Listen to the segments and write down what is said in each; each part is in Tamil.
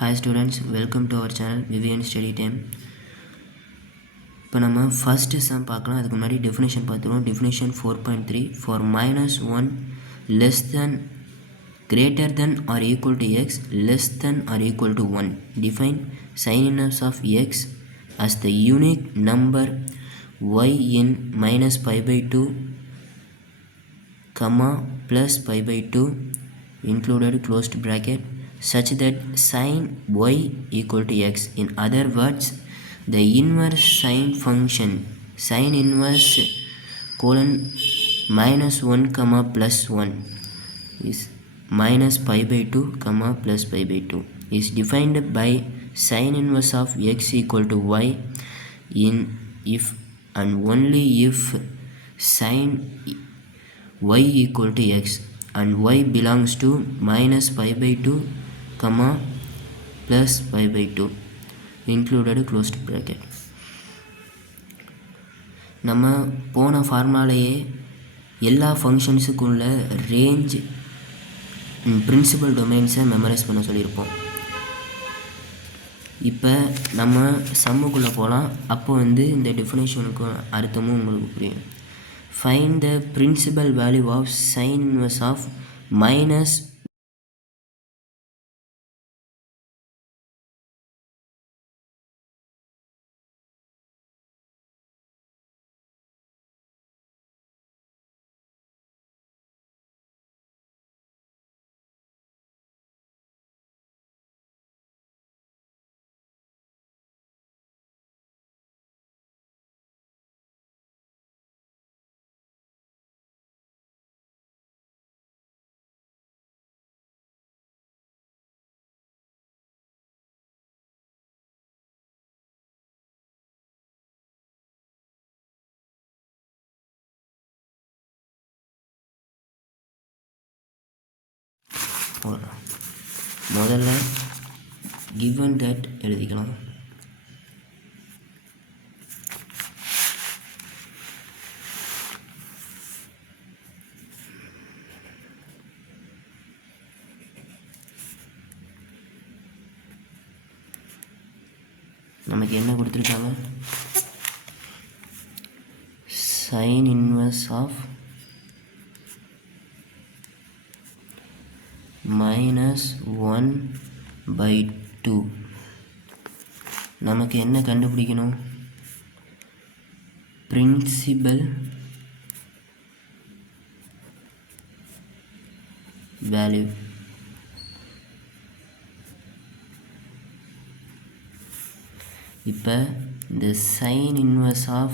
Hi students, welcome to our channel Vivian Study Time. இப்போ நம்ம ஃபர்ஸ்ட் சம் பார்க்கலாம். அதுக்கு முன்னாடி டெஃபினேஷன் பார்த்துருவோம். Definition 4.3 for -1 less than greater than or equal to x less than or equal to 1 define sin inverse of x as the unique number y in minus pi by 2 comma plus pi by 2 included closed bracket such that sin y equal to x. In other words, the inverse sin function sin inverse colon minus 1 comma plus 1 is minus pi by 2 comma plus pi by 2 is defined by sin inverse of x equal to y in if and only if sin y equal to x and y belongs to minus pi by 2 comma plus pi by 2 included closed bracket. நம்ம போன ஃபார்முலாலேயே எல்லா ஃபங்க்ஷன்ஸுக்குள்ள ரேஞ்ச் பிரின்சிபல் டொமைன்ஸை மெமரைஸ் பண்ண சொல்லியிருப்போம். இப்போ நம்ம சம்முக்குள்ளே போகலாம். அப்போ இந்த டெஃபினேஷனுக்கு அர்த்தமும் உங்களுக்கு புரியும். Find the principal value of sin inverse of minus முதல்ல given that எழுதிக்கலாம். நமக்கு என்ன கொடுத்துருக்காங்க? sin inverse of minus 1 by 2. நமக்கு என்ன கண்டுபிடிக்கணும்? Principal value. இப்போ இந்த sin inverse of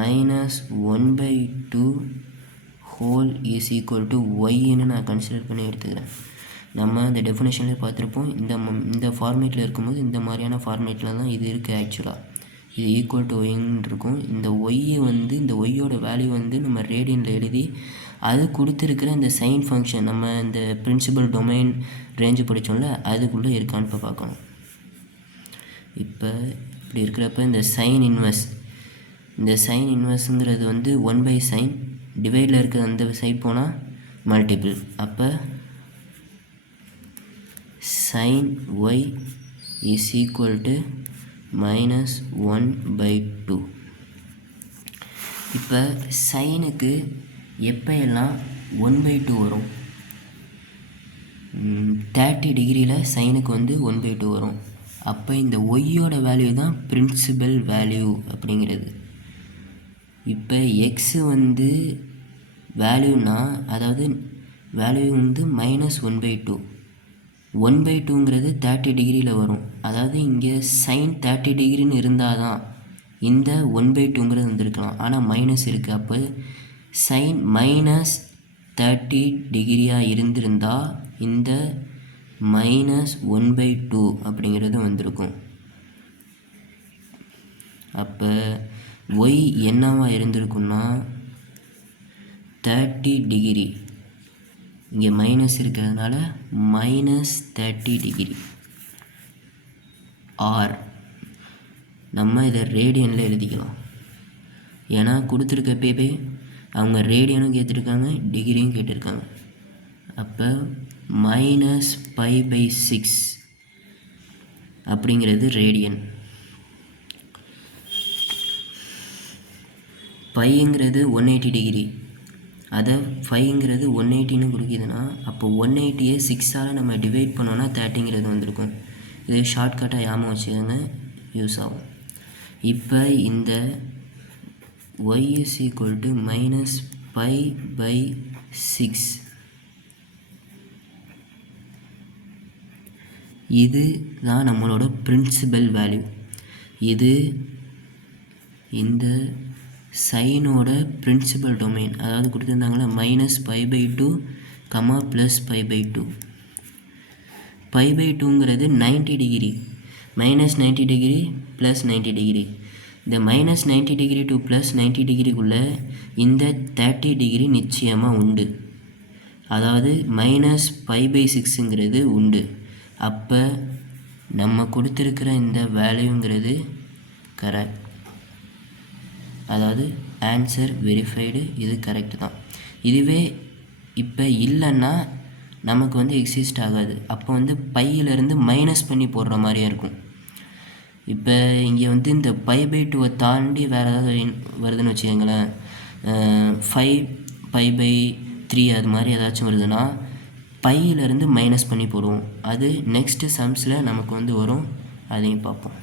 minus 1 by 2 whole is equal to yன்னு நான் கன்சிடர் பண்ணி எடுத்துக்கிறேன். நம்ம இந்த டெஃபினேஷன்லேயே பார்த்துருப்போம். இந்த ஃபார்மேட்டில் இருக்கும்போது இந்த மாதிரியான ஃபார்மேட்டில் தான் இது இருக்குது. ஆக்சுவலாக இது ஈக்குவல் டு ஒய்ன்னு இருக்கும். இந்த ஒய்யை இந்த ஒய்யோட வேல்யூ நம்ம ரேடியனில் எழுதி அது கொடுத்துருக்கிற இந்த சைன் ஃபங்க்ஷன் நம்ம இந்த பிரின்சிபல் டொமைன் ரேஞ்சு படித்தோம்ல அதுக்குள்ளே இருக்கான்னு இப்போ பார்க்கணும். இப்போ இப்படி இருக்கிறப்ப இந்த சைன் இன்வெர்ஸுங்கிறது 1 பை சைன் டிவைடில் இருக்கிற அந்த சைட் போனால் மல்டிபிள். அப்போ sin y is equal to minus 1 by 2. இப்போ சைனுக்கு எப்போ எல்லாம் 1 by 2 வரும்? 30 டிகிரியில் சைனுக்கு 1 by 2 வரும். அப்போ இந்த ஒய்யோட வேல்யூ தான் பிரின்சிபல் வேல்யூ அப்படிங்கிறது. இப்போ எக்ஸு வேல்யூனா அதாவது வேல்யூ minus 1 by 2. 1 by 2ங்கிறது 30 டிகிரியில் வரும். அதாவது இங்கே சைன் 30 டிகிரின்னு இருந்தால் தான் இந்த 1 by 2ங்கிறது வந்திருக்கலாம். ஆனால் மைனஸ் இருக்குது. அப்போ சைன் minus 30 டிகிரியாக இருந்திருந்தால் இந்த minus 1 by 2 அப்படிங்கிறது வந்திருக்கும். அப்போ y என்னவா இருந்திருக்குன்னா 30 டிகிரி. இங்கே மைனஸ் இருக்கிறதுனால minus 30 டிகிரி ஆர் நம்ம இதை ரேடியனில் எழுதிக்கலாம். ஏன்னா கொடுத்துருக்கப்பே அவங்க ரேடியனும் கேட்டிருக்காங்க டிகிரியும் கேட்டிருக்காங்க. அப்போ -π/6 அப்படிங்கிறது ரேடியன். பைங்கிறது 180 டிகிரி, அதை 5ங்கிறது 180ன்னு கொடுக்குதுன்னா அப்போ 180யை 6ஆல் நம்ம டிவைட் பண்ணோன்னா 30ங்கிறது வந்திருக்கும். இது ஷார்ட்கட்டாக ஞாபகம் வச்சுக்கோங்க, யூஸ் ஆகும். இப்போ இந்த y is equal to -π/6 இது தான் நம்மளோட பிரின்சிபல் வேல்யூ. இது இந்த சைனோட பிரின்சிபல் டொமைன், அதாவது கொடுத்துருந்தாங்களா -π/2 +π/2. π/2ங்கிறது 90 டிகிரி, -90 டிகிரி +90 டிகிரி. இந்த -90 டிகிரி டு +90 டிகிரிக்குள்ளே இந்த 30 டிகிரி நிச்சயமாக உண்டு, அதாவது -π/6ங்கிறது உண்டு. அப்போ நம்ம கொடுத்துருக்கிற இந்த வேல்யூங்கிறது கரெக்ட், அதாவது ஆன்சர் வெரிஃபைடு, இது கரெக்டு தான். இதுவே இப்போ இல்லைன்னா நமக்கு வந்து எக்ஸிஸ்ட் ஆகாது. அப்போ வந்து பையிலேருந்து மைனஸ் பண்ணி போடுற மாதிரியா இருக்கும். இப்போ இங்கே வந்து இந்த π/2 தாண்டி வேறு ஏதாவது வருதுன்னு வச்சுக்கோங்களேன், 5π/3 அது மாதிரி ஏதாச்சும் வருதுன்னா பையிலேருந்து மைனஸ் பண்ணி போடுவோம். அது நெக்ஸ்ட்டு சம்ஸில் நமக்கு வந்து வரும், அதையும் பார்ப்போம்.